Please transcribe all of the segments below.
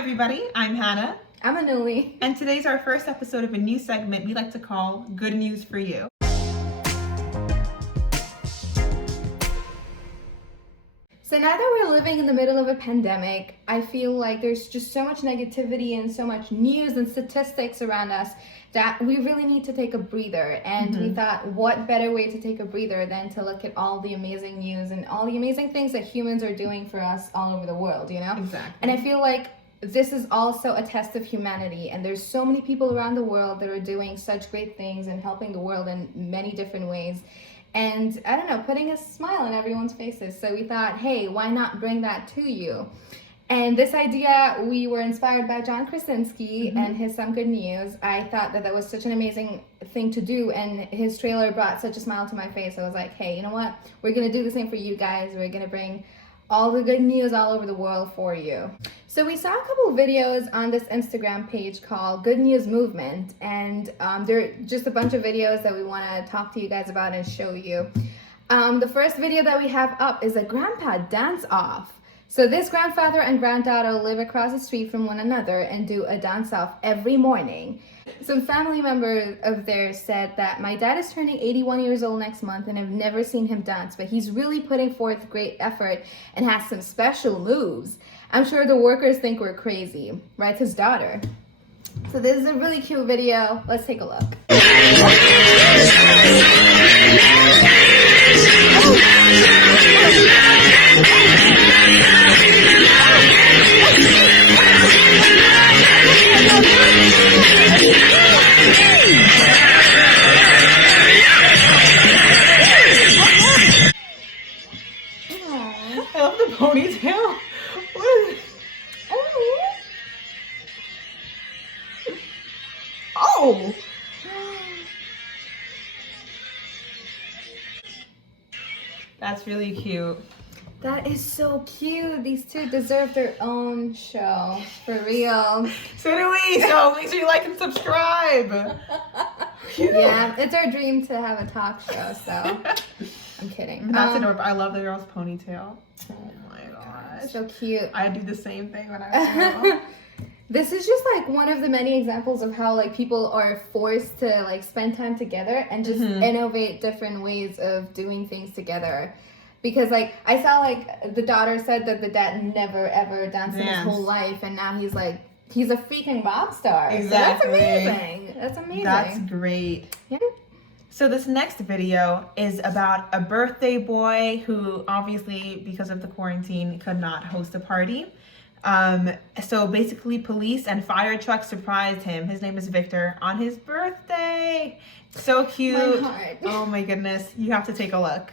everybody, I'm Hannah. I'm Anuli. And today's our first episode of a new segment we like to call Good News for You. So now that we're living in the middle of a pandemic, I feel like there's just so much negativity and so much news and statistics around us that we really need to take a breather. And we thought, what better way to take a breather than to look at all the amazing news and all the amazing things that humans are doing for us all over the world, you know? Exactly. And I feel like this is also a test of humanity, and there's so many people around the world that are doing such great things and helping the world in many different ways. And I don't know, putting a smile on everyone's faces. So we thought, hey, why not bring that to you? And this idea, we were inspired by John Krasinski and his Some Good News. I thought that was such an amazing thing to do, and his trailer brought such a smile to my face. I was like, hey, you know what? We're gonna do the same for you guys. We're gonna bring all the good news all over the world for you. So we saw a couple of videos on this Instagram page called Good News Movement, and they're just a bunch of videos that we want to talk to you guys about and show you. The first video that we have up is a grandpa dance off. So this grandfather and granddaughter live across the street from one another and do a dance off every morning. Some family members of theirs said that my dad is turning 81 years old next month and I've never seen him dance, but he's really putting forth great effort and has some special moves. I'm sure the workers think we're crazy, writes his daughter. So this is a really cute video. Let's take a look. I love the ponytail. What is it? Oh! That's really cute. That is so cute. These two deserve their own show, for real. So do we, so make sure you like and subscribe. Cute. Yeah, it's our dream to have a talk show, so I'm kidding. That's adorable. I love the girl's ponytail. Oh my gosh. So cute. I do the same thing when I was little. This is just like one of the many examples of how like people are forced to like spend time together and just innovate different ways of doing things together. Because like I saw like the daughter said that the dad never ever danced in his whole life, and now he's a freaking rock star. Exactly. So that's amazing. That's amazing. That's great. Yeah. So this next video is about a birthday boy who obviously, because of the quarantine, could not host a party. So basically police and fire trucks surprised him. His name is Victor on his birthday. So cute. My heart. Oh my goodness. You have to take a look.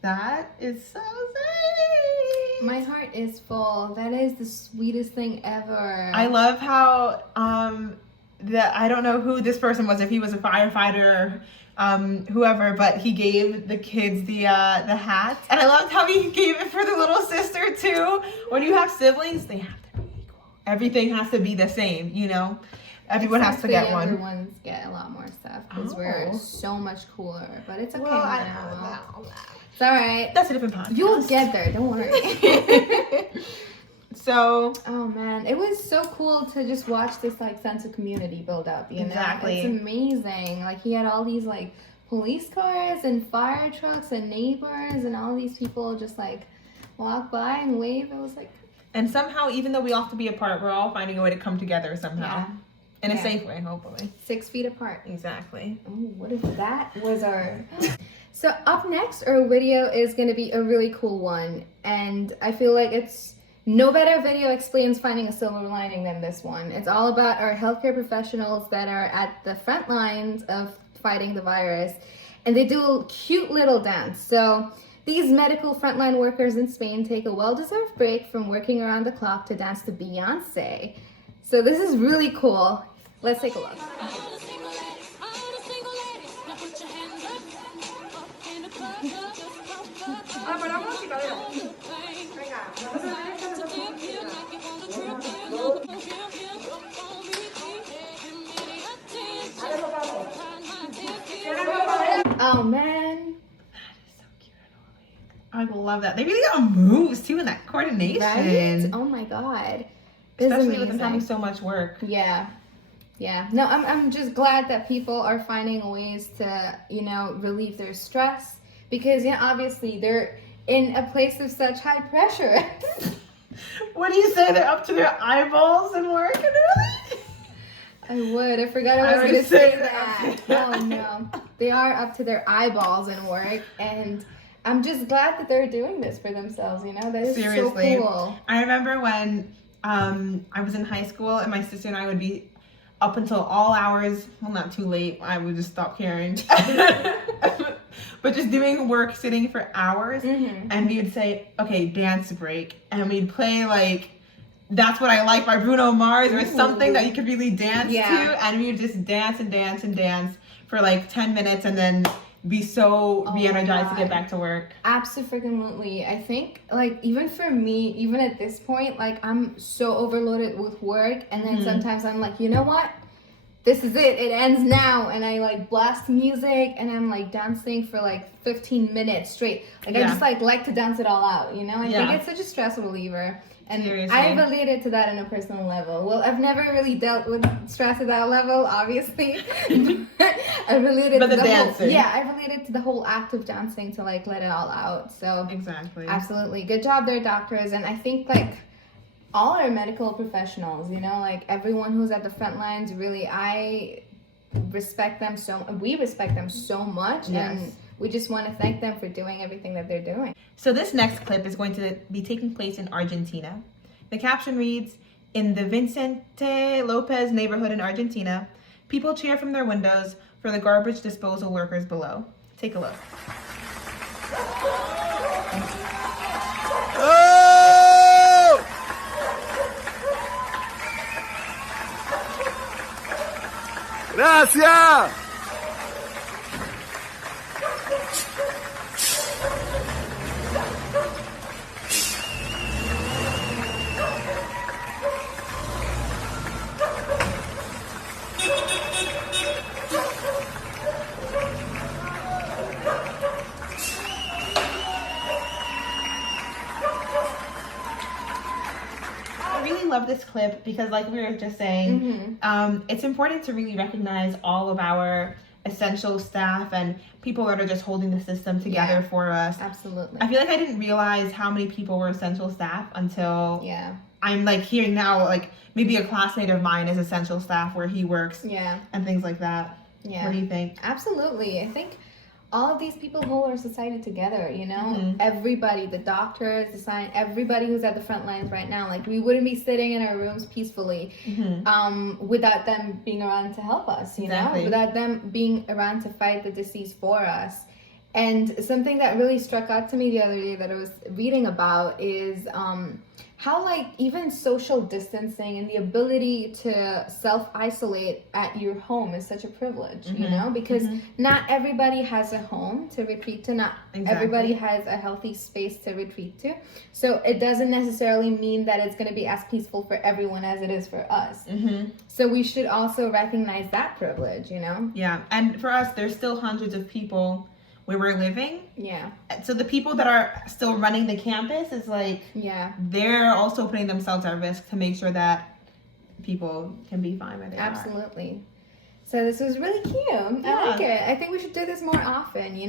That is so sweet. My heart is full. That is the sweetest thing ever. I love how I don't know who this person was, if he was a firefighter or whoever, but he gave the kids the hats, and I loved how he gave it for the little sister too. When you have siblings, they have to be equal. Everything has to be the same, you know. Everyone has to get one. Everyone's get a lot more stuff because we're so much cooler. But it's okay. Well, I now. know. It's all right. That's a different podcast. You'll get there. Don't worry. So. Oh man, it was so cool to just watch this like sense of community build up. You know, Exactly. It's amazing. Like he had all these like police cars and fire trucks and neighbors and all these people just like walk by and wave. It was like. And somehow, even though we all have to be apart, we're all finding a way to come together somehow. Yeah. In a safe way, hopefully. 6 feet apart. Exactly. Oh, what if that was our... So up next, our video is going to be a really cool one. And I feel like it's no better video explains finding a silver lining than this one. It's all about our healthcare professionals that are at the front lines of fighting the virus, and they do a cute little dance. So these medical frontline workers in Spain take a well-deserved break from working around the clock to dance to Beyonce. So this is really cool. Let's take a look. Oh man, I love that. They really got moves too in that coordination. right? Oh my god, it's Especially with them amazing. having so much work. Yeah. No, I'm just glad that people are finding ways to, relieve their stress, because obviously they're in a place of such high pressure. What do you say? They're up to their eyeballs in work and everything? I forgot I was would going to say say that. that. Oh no. They are up to their eyeballs in work, and I'm just glad that they're doing this for themselves, That is Seriously. so cool. I remember when I was in high school and my sister and I would be up until all hours, well, not too late, I would just stop caring. But just doing work, sitting for hours, and we would say, okay, dance break. And we'd play like That's What I Like by Bruno Mars, or something that you could really dance to. And we would just dance and dance and dance for like 10 minutes and then be energized to get back to work. Absolutely. I think, like, even for me, even at this point, like, I'm so overloaded with work, and then sometimes I'm like, you know what? This is it. It ends now. And I, like, blast music, and I'm, like, dancing for, like, 15 minutes straight. Like, I just, like to dance it all out, I think it's such a stress reliever. And Seriously. I related to that on a personal level. Well, I've never really dealt with stress at that level, obviously. I related but to the dancing. I related to the whole act of dancing to like let it all out. So Exactly. absolutely, good job there, doctors. And I think like all our medical professionals, like everyone who's at the front lines, really, we respect them so much. Yes. And we just want to thank them for doing everything that they're doing. So this next clip is going to be taking place in Argentina. The caption reads, "In the Vicente Lopez neighborhood in Argentina, people cheer from their windows for the garbage disposal workers below." Take a look. ¡Oh! ¡Gracias! I really love this clip because, like we were just saying, it's important to really recognize all of our essential staff and people that are just holding the system together for us. Absolutely. I feel like I didn't realize how many people were essential staff until I'm like hearing now, like maybe a classmate of mine is essential staff where he works and things like that. Yeah. What do you think? Absolutely. I think all of these people hold our society together, everybody, the doctors, the science, everybody who's at the front lines right now, like we wouldn't be sitting in our rooms peacefully without them being around to help us, Exactly. without them being around to fight the disease for us. And something that really struck out to me the other day that I was reading about is how like even social distancing and the ability to self-isolate at your home is such a privilege, because not everybody has a home to retreat to, not everybody has a healthy space to retreat to. So it doesn't necessarily mean that it's going to be as peaceful for everyone as it is for us. So we should also recognize that privilege, Yeah, and for us, there's still hundreds of people where we're living. Yeah. So the people that are still running the campus is like, they're also putting themselves at risk to make sure that people can be fine where they are. Absolutely. So this was really cute. I like it. I think we should do this more often,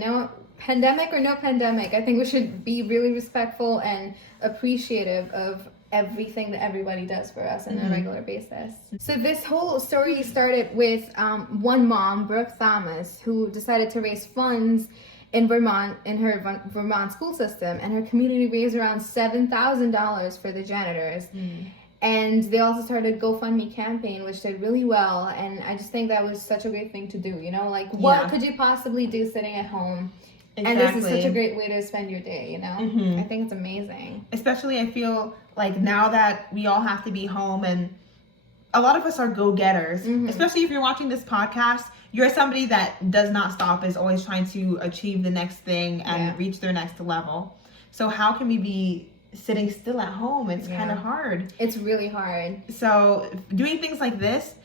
pandemic or no pandemic. I think we should be really respectful and appreciative of everything that everybody does for us on a regular basis. So this whole story started with one mom, Brooke Thomas, who decided to raise funds in Vermont, in her Vermont school system, and her community raised around $7,000 for the janitors. And they also started a GoFundMe campaign, which did really well. And I just think that was such a great thing to do, you know? Like, what could you possibly do sitting at home? Exactly. And this is such a great way to spend your day, you know? I think it's amazing. Especially, I feel like now that we all have to be home, and a lot of us are go-getters, especially if you're watching this podcast, you're somebody that does not stop, is always trying to achieve the next thing and reach their next level. So how can we be sitting still at home? It's kind of hard. It's really hard. So doing things like this,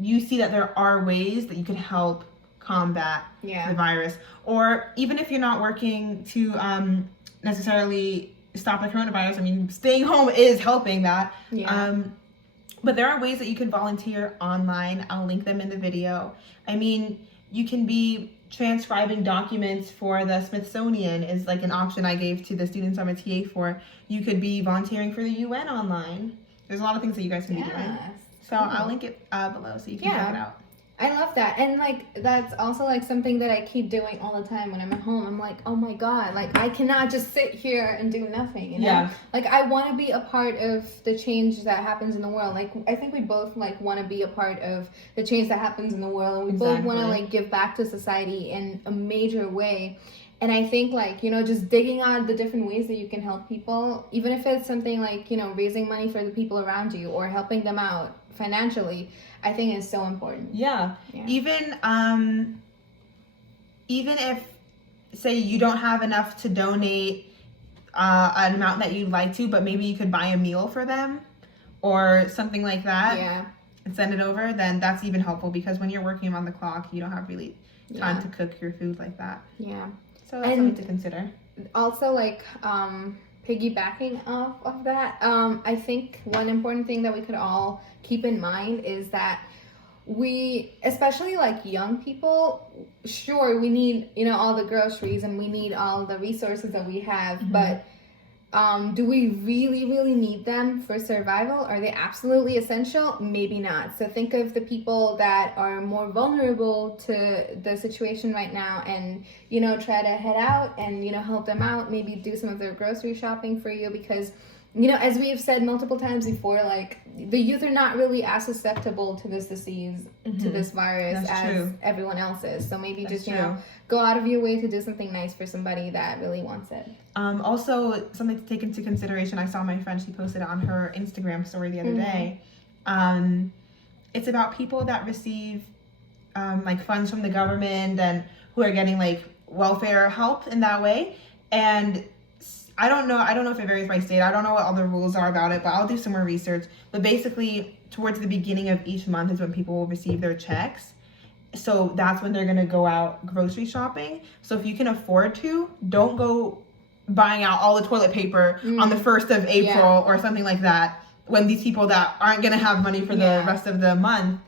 you see that there are ways that you can help combat the virus. Or even if you're not working to necessarily stop the coronavirus, I mean, staying home is helping that. But there are ways that you can volunteer online. I'll link them in the video. I mean, you can be transcribing documents for the Smithsonian is like an option I gave to the students I'm a TA for. You could be volunteering for the UN online. There's a lot of things that you guys can be doing. So I'll link it below so you can check it out. I love that. And like, that's also like something that I keep doing all the time when I'm at home. I'm like, oh my God, like I cannot just sit here and do nothing, you know? Like I want to be a part of the change that happens in the world. Like I think we both like want to be a part of the change that happens in the world, and we both want to like give back to society in a major way. And I think like, you know, just digging out the different ways that you can help people, even if it's something like, you know, raising money for the people around you or helping them out financially, I think is so important. Even if, say, you don't have enough to donate an amount that you'd like to, but maybe you could buy a meal for them or something like that and send it over, then that's even helpful, because when you're working on the clock, you don't have really time to cook your food like that. So that's something to consider. Also, like, piggybacking off of that, I think one important thing that we could all keep in mind is that we, especially like young people, sure, we need, you know, all the groceries and we need all the resources that we have, but do we really need them for survival? Are they absolutely essential? Maybe not. So think of the people that are more vulnerable to the situation right now, and, you know, try to head out and, you know, help them out, maybe do some of their grocery shopping for you, because, you know, as we have said multiple times before, like, the youth are not really as susceptible to this disease, to this virus, as everyone else is. So maybe just, you know, go out of your way to do something nice for somebody that really wants it. Also, something to take into consideration, I saw my friend, she posted on her Instagram story the other day. It's about people that receive like funds from the government and who are getting like welfare help in that way. And I don't know if it varies by state. I don't know what all the rules are about it, but I'll do some more research. But basically, towards the beginning of each month is when people will receive their checks. So that's when they're going to go out grocery shopping. So if you can afford to, don't go buying out all the toilet paper on the 1st of April or something like that, when these people that aren't going to have money for the rest of the month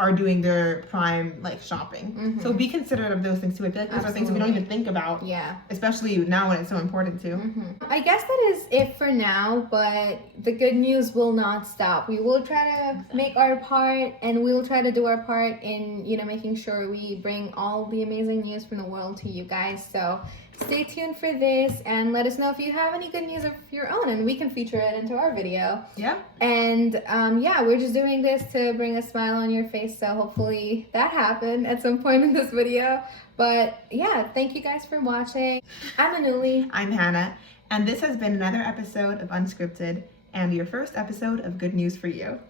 are doing their prime like shopping. So be considerate of those things too. I feel like those are things that we don't even think about, especially now when it's so important too. I guess that is it for now, but the good news will not stop. We will try to make our part, and we will try to do our part in, you know, making sure we bring all the amazing news from the world to you guys. So stay tuned for this, and let us know if you have any good news of your own, and we can feature it into our video. And we're just doing this to bring a smile on your face, so hopefully that happened at some point in this video. But yeah, thank you guys for watching. I'm Anuli. I'm Hannah, and this has been another episode of Unscripted, and your first episode of Good News for You.